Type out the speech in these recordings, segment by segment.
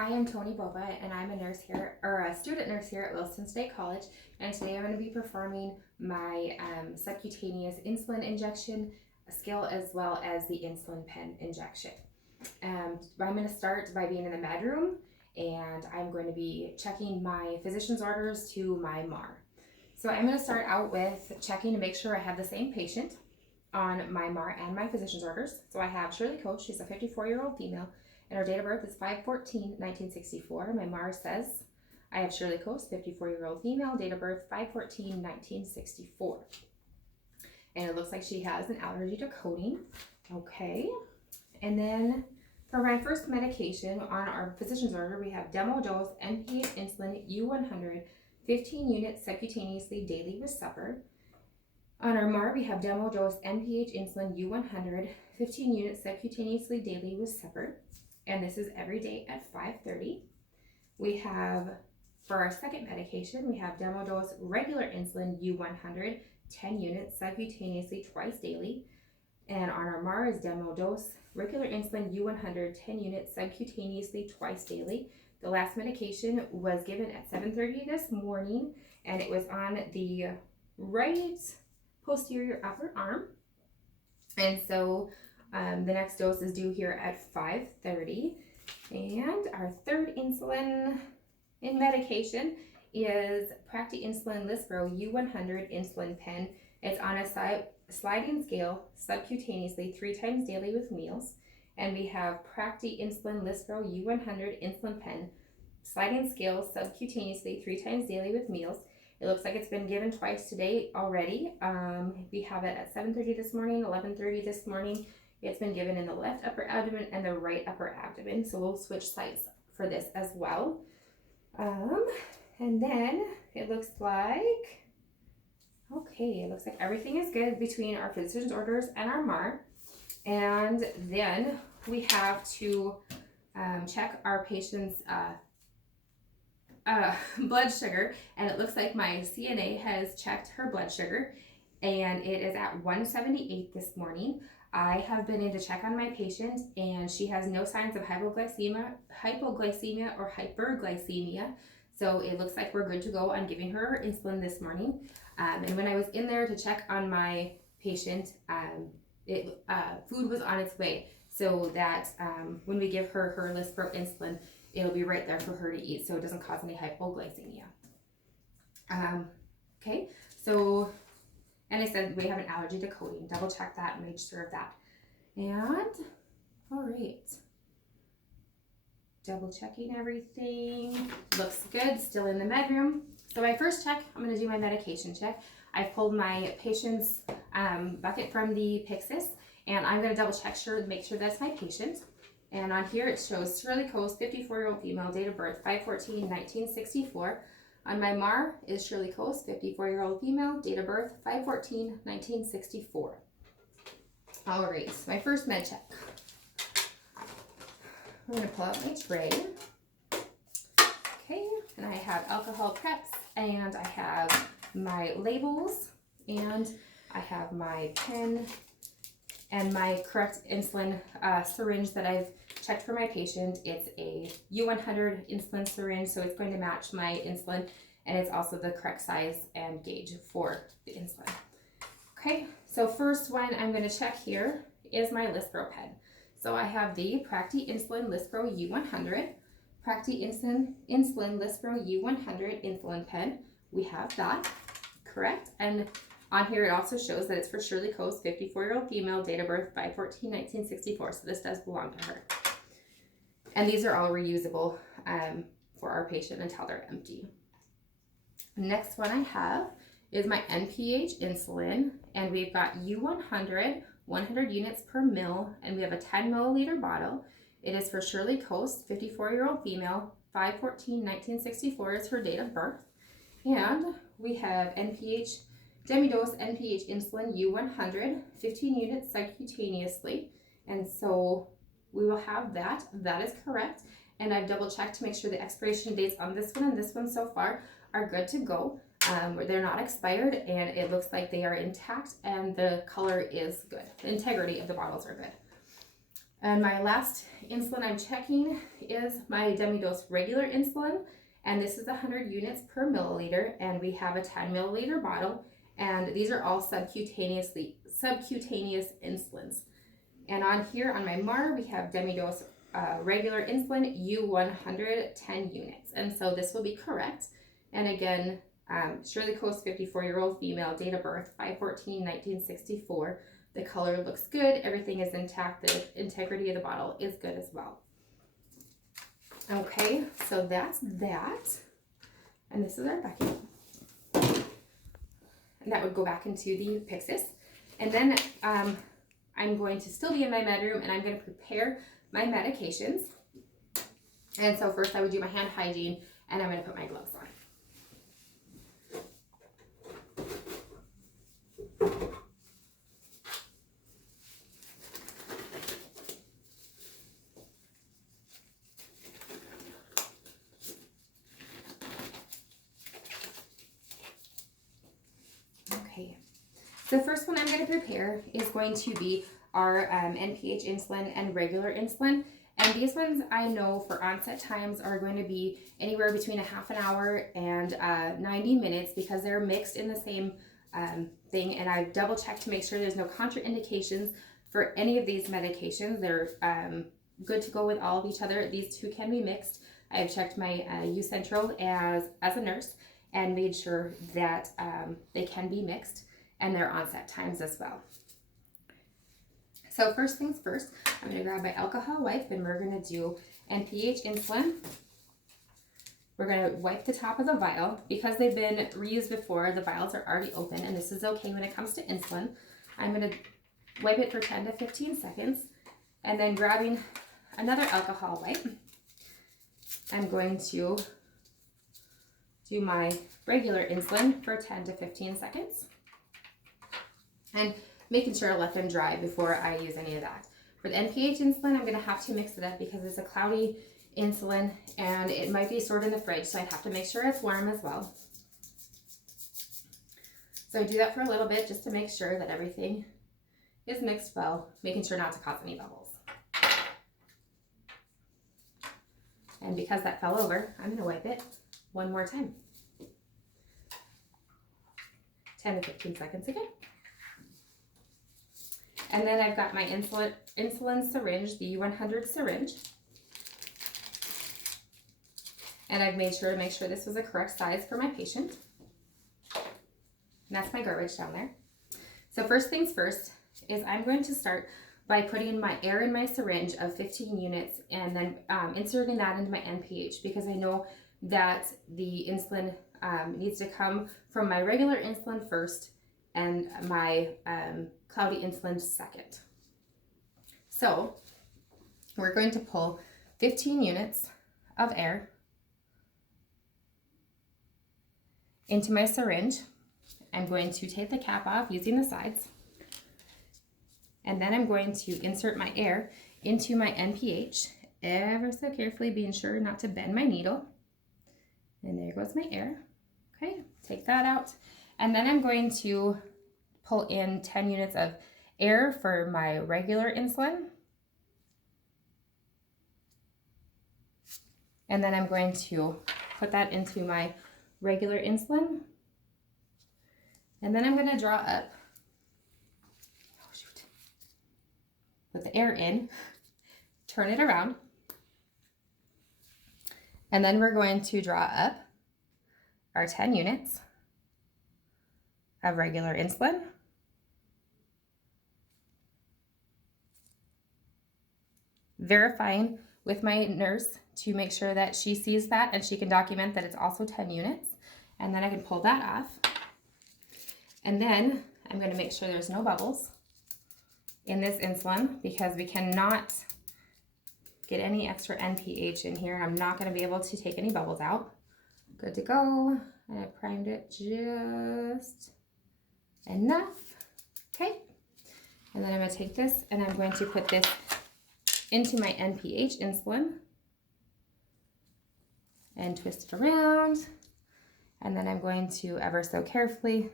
I am Tony Boba, and I'm a nurse here, or a student nurse here at Wilson State College. And today I'm going to be performing my subcutaneous insulin injection skill, as well as the insulin pen injection. I'm going to start by being in the med room, and I'm going to be checking my physician's orders to my MAR. So I'm going to start out with checking to make sure I have the same patient on my MAR and my physician's orders. So I have Shirley Coach. She's a 54-year-old female, and her date of birth is 5/14/1964. My MAR says I have Shirley Coast, 54-year-old female, date of birth 5/14/1964. And it looks like she has an allergy to codeine. Okay. And then for my first medication on our physician's order, we have demo dose NPH insulin U100, 15 units subcutaneously daily with supper. On our MAR, we have demo dose NPH insulin U100, 15 units subcutaneously daily with supper. And this is every day at 5:30. We have, for our second medication, we have demo dose regular insulin U100, 10 units subcutaneously twice daily. And on our MAR is demo dose regular insulin U100, 10 units subcutaneously twice daily. The last medication was given at 7:30 this morning, and it was on the right posterior upper arm. And so the next dose is due here at 5:30. And our third insulin in medication is Practi Insulin Lispro U100 insulin pen. It's on a sliding scale subcutaneously 3 times daily with meals. And we have Practi Insulin Lispro U100 insulin pen, sliding scale subcutaneously 3 times daily with meals. It looks like it's been given twice today already. We have it at 7:30 this morning, 11:30 this morning. It's been given in the left upper abdomen and the right upper abdomen. So we'll switch sites for this as well. And then it looks like, okay, it looks like everything is good between our physician's orders and our MAR. And then we have to check our patient's blood sugar, and it looks like my CNA has checked her blood sugar, and it is at 178 this morning. I have been in to check on my patient, and she has no signs of hypoglycemia or hyperglycemia. So it looks like we're good to go on giving her insulin this morning. And when I was in there to check on my patient, food was on its way, so that when we give her her Lispro insulin, it'll be right there for her to eat, so it doesn't cause any hypoglycemia. Okay, so, and I said we have an allergy to codeine. Double check that and make sure of that. And, all right. Double checking everything. Looks good, still in the med room. So my first check, I'm gonna do my medication check. I pulled my patient's bucket from the Pyxis, and I'm gonna double check make sure that's my patient. And on here it shows Shirley Coast, 54-year-old female, date of birth 5/14/1964. On my MAR is Shirley Coast, 54-year-old female, date of birth 5/14/1964. All right, so my first med check. I'm going to pull out my tray. Okay, and I have alcohol preps, and I have my labels, and I have my pen and my correct insulin syringe that I've checked for my patient. It's a U100 insulin syringe, so it's going to match my insulin, and it's also the correct size and gauge for the insulin. Okay, so first one I'm going to check here is my Lispro pen. So I have the Practi Insulin Lispro U100, Practi Insulin Lispro U100 insulin pen. We have that, correct? And on here it also shows that it's for Shirley Coast, 54-year-old female, date of birth 5/14/1964. So this does belong to her. And these are all reusable for our patient until they're empty. Next one I have is my NPH insulin, and we've got U100, 100 units per mil, and we have a 10 milliliter bottle. It is for Shirley Coast, 54-year-old female, 5/14/1964 is her date of birth. And we have NPH, demi-dose NPH insulin U100, 15 units subcutaneously. And so we will have that. That is correct. And I've double checked to make sure the expiration dates on this one and this one so far are good to go. They're not expired, and it looks like they are intact, and the color is good. The integrity of the bottles are good. And my last insulin I'm checking is my demi-dose regular insulin, and this is 100 units per milliliter, and we have a 10 milliliter bottle, and these are all subcutaneous insulins. And on here on my MAR, we have demi-dose regular insulin U100 10 units, and so this will be correct. And again, Shirley Coast, 54-year-old female, date of birth 5/14/1964. The color looks good, everything is intact, the integrity of the bottle is good as well. Okay, so that's that. And this is our bucket. And that would go back into the Pyxis. And then I'm going to still be in my med room, and I'm going to prepare my medications. And so first I would do my hand hygiene, and I'm going to put my gloves on. Okay, the first one I'm going to prepare is going to be our NPH insulin and regular insulin. And these ones I know for onset times are going to be anywhere between a half an hour and 90 minutes because they're mixed in the same thing. And I've double checked to make sure there's no contraindications for any of these medications. They're good to go with all of each other. These two can be mixed. I've checked my U-Central as a nurse and made sure that they can be mixed and their onset times as well. So first things first, I'm going to grab my alcohol wipe, and we're going to do NPH insulin. We're going to wipe the top of the vial. Because they've been reused before, the vials are already open, and this is okay when it comes to insulin. I'm going to wipe it for 10 to 15 seconds, and then grabbing another alcohol wipe, I'm going to do my regular insulin for 10 to 15 seconds. And making sure to let them dry before I use any of that. For the NPH insulin, I'm going to have to mix it up because it's a cloudy insulin and it might be stored in the fridge, so I'd have to make sure it's warm as well. So I do that for a little bit just to make sure that everything is mixed well, making sure not to cause any bubbles. And because that fell over, I'm going to wipe it one more time. 10 to 15 seconds again. And then I've got my insulin syringe, the U100 syringe. And I've made sure to make sure this was the correct size for my patient. And that's my garbage down there. So first things first is I'm going to start by putting my air in my syringe of 15 units and then inserting that into my NPH because I know that the insulin needs to come from my regular insulin first and my cloudy insulin second. So we're going to pull 15 units of air into my syringe. I'm going to take the cap off using the sides, and then I'm going to insert my air into my NPH ever so carefully, being sure not to bend my needle. And there goes my air. Okay, take that out. And then I'm going to pull in 10 units of air for my regular insulin. And then I'm going to put that into my regular insulin. And then I'm going to draw up, put the air in, turn it around. And then we're going to draw up our 10 units of regular insulin. Verifying with my nurse to make sure that she sees that and she can document that it's also 10 units. And then I can pull that off. And then I'm going to make sure there's no bubbles in this insulin because we cannot get any extra NPH in here. And I'm not going to be able to take any bubbles out. Good to go. And I primed it just enough. Okay. And then I'm going to take this and I'm going to put this into my NPH insulin and twist it around. And then I'm going to ever so carefully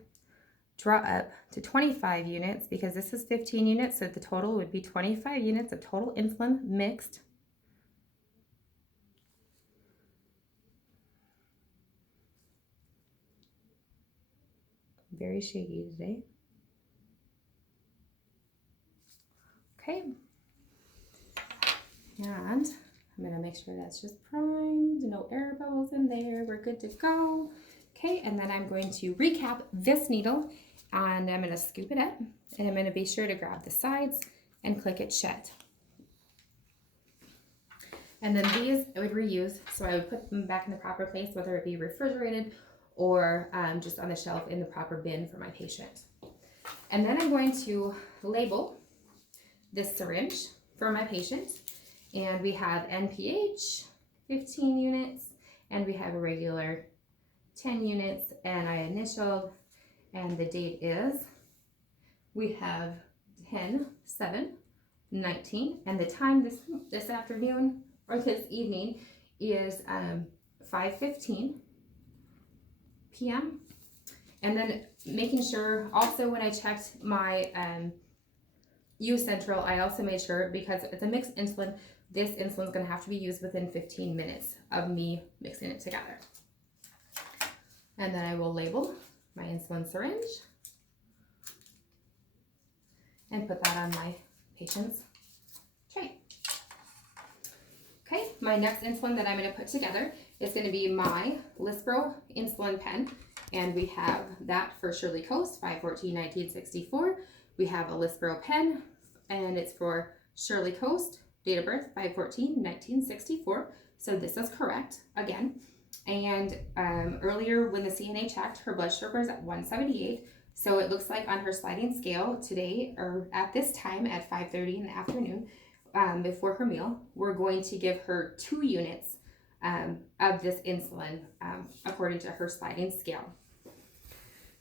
draw up to 25 units because this is 15 units, so the total would be 25 units of total insulin mixed. Very shaky today. Okay. And I'm gonna make sure that's just primed, no air bubbles in there, we're good to go. Okay, and then I'm going to recap this needle, and I'm gonna scoop it up, and I'm gonna be sure to grab the sides and click it shut. And then these I would reuse, so I would put them back in the proper place, whether it be refrigerated or just on the shelf in the proper bin for my patient. And then I'm going to label this syringe for my patient. And we have NPH, 15 units, and we have a regular 10 units, and I initialed, and the date is, we have 10/7/19, and the time this afternoon, or this evening, is 5:15 p.m. And then making sure, also when I checked my U Central, I also made sure, because it's a mixed insulin, this insulin is going to have to be used within 15 minutes of me mixing it together. And then I will label my insulin syringe and put that on my patient's tray. Okay, my next insulin that I'm going to put together is going to be my Lispro insulin pen, and we have that for Shirley Coast, 5/14/1964. We have a Lispro pen, and it's for Shirley Coast, date of birth 5/14/1964. So this is correct again. And earlier when the CNA checked, her blood sugar is at 178. So it looks like on her sliding scale today, or at this time at 5:30 in the afternoon, before her meal, we're going to give her 2 units of this insulin according to her sliding scale.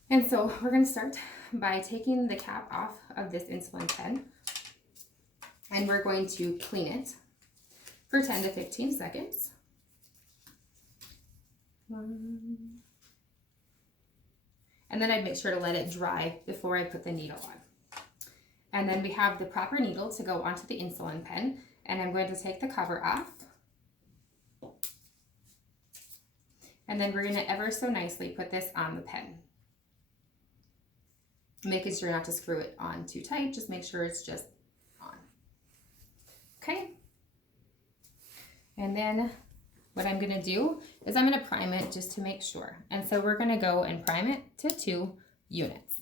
And so we're going to start by taking the cap off of this insulin pen, and we're going to clean it for 10 to 15 seconds. And then I'd make sure to let it dry before I put the needle on. And then we have the proper needle to go onto the insulin pen, and I'm going to take the cover off. And then we're going to ever so nicely put this on the pen. Making sure not to screw it on too tight, just make sure it's just on. Okay. And then what I'm gonna do is I'm gonna prime it just to make sure. And so we're gonna go and prime it to 2 units.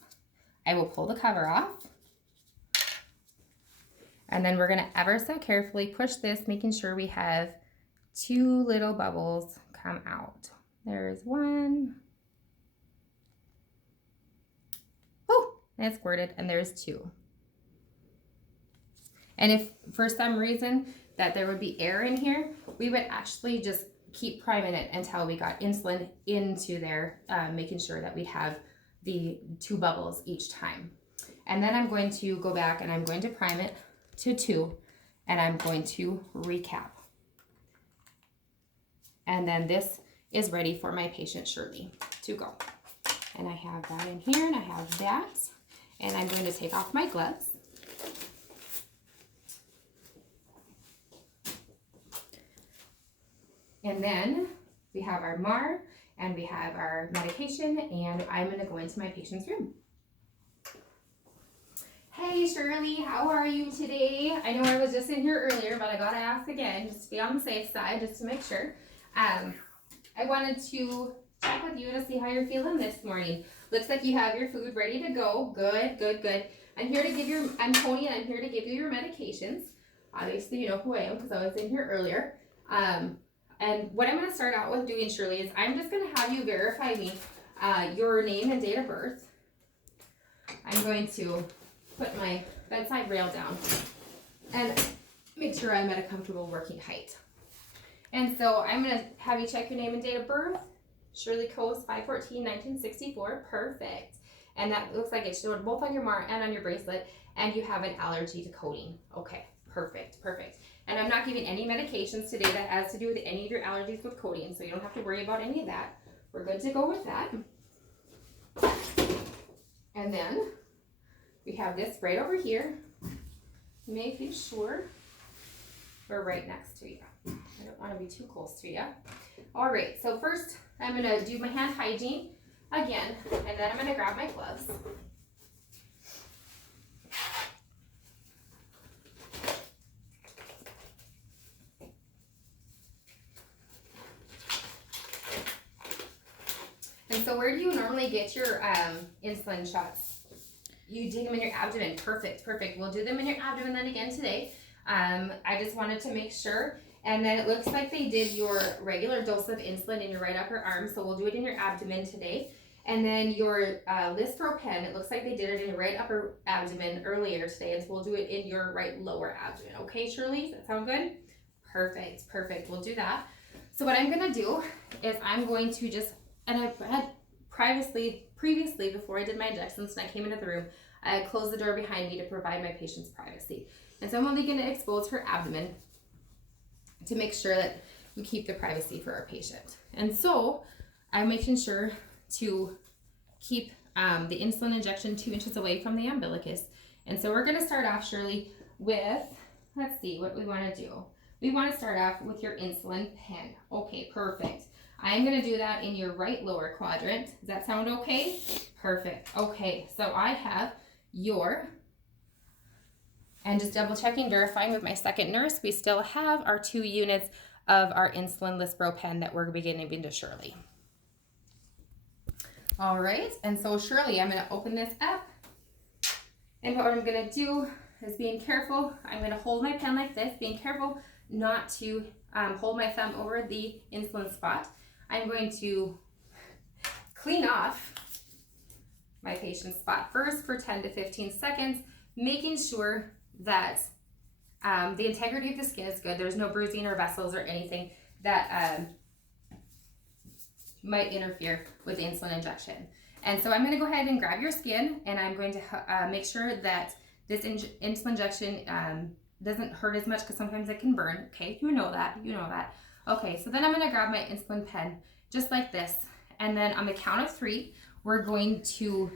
I will pull the cover off. And then we're gonna ever so carefully push this, making sure we have 2 little bubbles come out. There's 1. And it squirted, and there's 2. And if for some reason that there would be air in here, we would actually just keep priming it until we got insulin into there, making sure that we'd have the 2 bubbles each time. And then I'm going to go back and I'm going to prime it to 2, and I'm going to recap. And then this is ready for my patient Shirley to go. And I have that in here, and I have that. And I'm going to take off my gloves. And then we have our MAR, and we have our medication, and I'm going to go into my patient's room. Hey Shirley, how are you today? I know I was just in here earlier, but I got to ask again, just to be on the safe side, just to make sure. I wanted to check with you to see how you're feeling this morning. Looks like you have your food ready to go. Good, good, good. I'm Tony, and I'm here to give you your medications. Obviously, you know who I am because I was in here earlier. And what I'm going to start out with doing, Shirley, is I'm just going to have you verify me your name and date of birth. I'm going to put my bedside rail down and make sure I'm at a comfortable working height. And so I'm going to have you check your name and date of birth. Shirley Coast, 5/14/1964. Perfect. And that looks like it showed both on your MAR and on your bracelet, and you have an allergy to codeine. Okay, perfect, perfect. And I'm not giving any medications today that has to do with any of your allergies with codeine, so you don't have to worry about any of that. We're good to go with that. And then we have this right over here, making sure we're right next to you. I don't want to be too close to you. All right, so first I'm going to do my hand hygiene again, and then I'm going to grab my gloves. And so where do you normally get your insulin shots? You take them in your abdomen. Perfect, perfect. We'll do them in your abdomen then again today. I just wanted to make sure. And then it looks like they did your regular dose of insulin in your right upper arm, so we'll do it in your abdomen today. And then your Listropen, it looks like they did it in your right upper abdomen earlier today, and so we'll do it in your right lower abdomen. Okay, Shirley, does that sound good? Perfect, perfect. We'll do that. So what I'm gonna do is I'm going to just, and I had previously, before I did my injections and I came into the room, I had closed the door behind me to provide my patient's privacy. And so I'm only going to expose her abdomen to make sure that we keep the privacy for our patient. And so I'm making sure to keep the insulin injection 2 inches away from the umbilicus. And so we're going to start off, Shirley, with, let's see what we want to do. We want to start off with your insulin pen. Okay, perfect. I'm going to do that in your right lower quadrant. Does that sound okay? Perfect. Okay, so I have your, and just double checking, verifying with my second nurse, we still have our 2 units of our insulin Lispro pen that we're beginning into Shirley. All right, and so Shirley, I'm going to open this up. And what I'm going to do is being careful. I'm going to hold my pen like this, being careful not to hold my thumb over the insulin spot. I'm going to clean off my patient's spot first for 10 to 15 seconds, making sure that the integrity of the skin is good. There's no bruising or vessels or anything that might interfere with the insulin injection. And so I'm going to go ahead and grab your skin, and I'm going to make sure that this insulin injection doesn't hurt as much, because sometimes it can burn. Okay, you know that. Okay, so then I'm going to grab my insulin pen just like this, and then on the count of 3, we're going to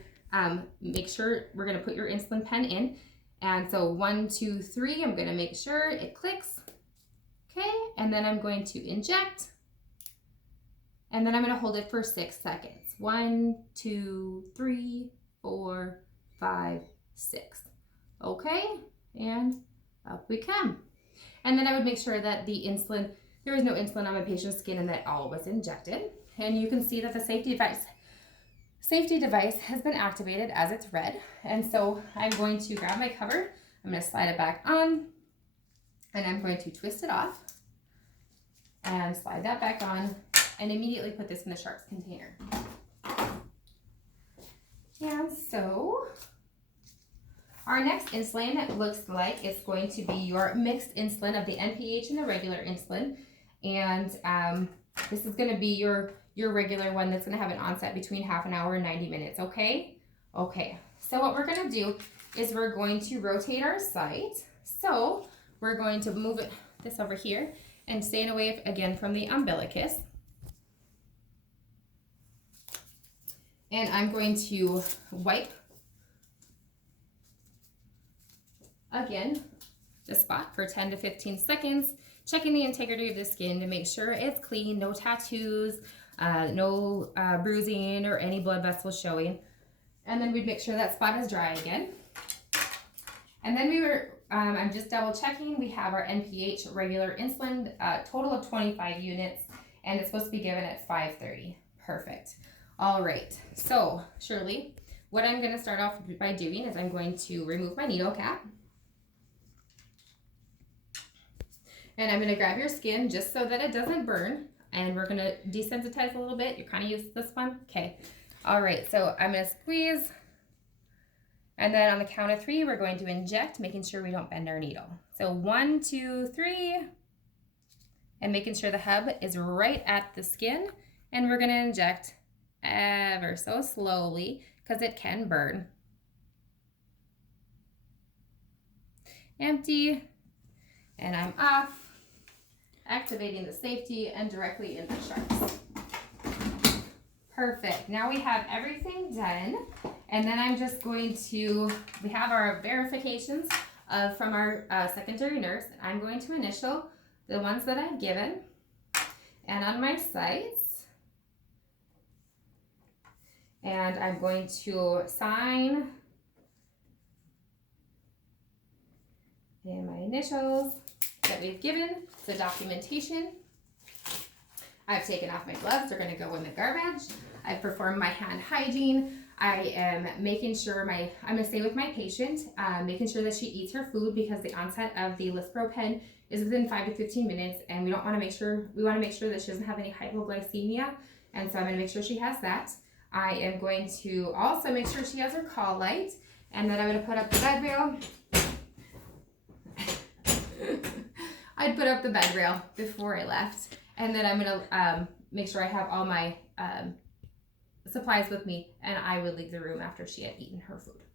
make sure we're going to put your insulin pen in. And so 1, 2, 3, I'm going to make sure it clicks. Okay, and then I'm going to inject, and then I'm going to hold it for 6 seconds. 1, 2, 3, 4, 5, 6. Okay, and up we come. And then I would make sure that the insulin, there was no insulin on my patient's skin, and that all was injected. And you can see that the safety device has been activated as it's red. And so I'm going to grab my cover, I'm going to slide it back on, and I'm going to twist it off and slide that back on, and immediately put this in the sharps container. And so our next insulin looks like it's going to be your mixed insulin of the NPH and the regular insulin. And this is going to be your regular one that's going to have an onset between half an hour and 90 minutes, okay? Okay, so what we're going to do is we're going to rotate our site. So we're going to move this over here and staying away again from the umbilicus. And I'm going to wipe again the spot for 10 to 15 seconds, checking the integrity of the skin to make sure it's clean, no tattoos, no bruising or any blood vessels showing. And then we'd make sure that spot is dry again. And then I'm just double checking, we have our NPH regular insulin, total of 25 units, and it's supposed to be given at 5:30. Perfect. All right, so Shirley, what I'm going to start off by doing is I'm going to remove my needle cap. And I'm going to grab your skin just so that it doesn't burn. And we're going to desensitize a little bit. You're kind of used to this one. Okay. All right, so I'm going to squeeze. And then on the count of 3, we're going to inject, making sure we don't bend our needle. So 1, 2, 3. And making sure the hub is right at the skin. And we're going to inject ever so slowly, because it can burn. Empty, and I'm off, activating the safety and directly in the sharps. Perfect. Now we have everything done, And then I'm just going to, we have our verifications from our secondary nurse. I'm going to initial the ones that I've given. And on my sites, and I'm going to sign in my initials that we've given, the documentation. I've taken off my gloves, they're gonna go in the garbage. I've performed my hand hygiene. I am making sure I'm gonna stay with my patient, making sure that she eats her food because the onset of the Lispro pen is within 5 to 15 minutes, and we want to make sure that she doesn't have any hypoglycemia, and so I'm gonna make sure she has that. I am going to also make sure she has her call light, and then I'm gonna put up the bed rail. I'd put up the bed rail before I left, and then I'm gonna make sure I have all my supplies with me, and I would leave the room after she had eaten her food.